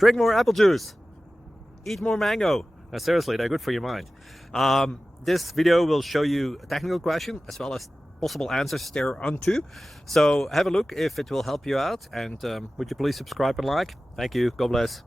Drink more apple juice. Eat more mango. Now, seriously, they're good for your mind. This video will show you a technical question as well as possible answers thereunto. So have a look if it will help you out. And would you please subscribe and like? Thank you. God bless.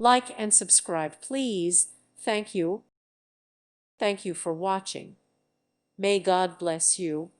Like and subscribe, please. Thank you. Thank you for watching. May God bless you.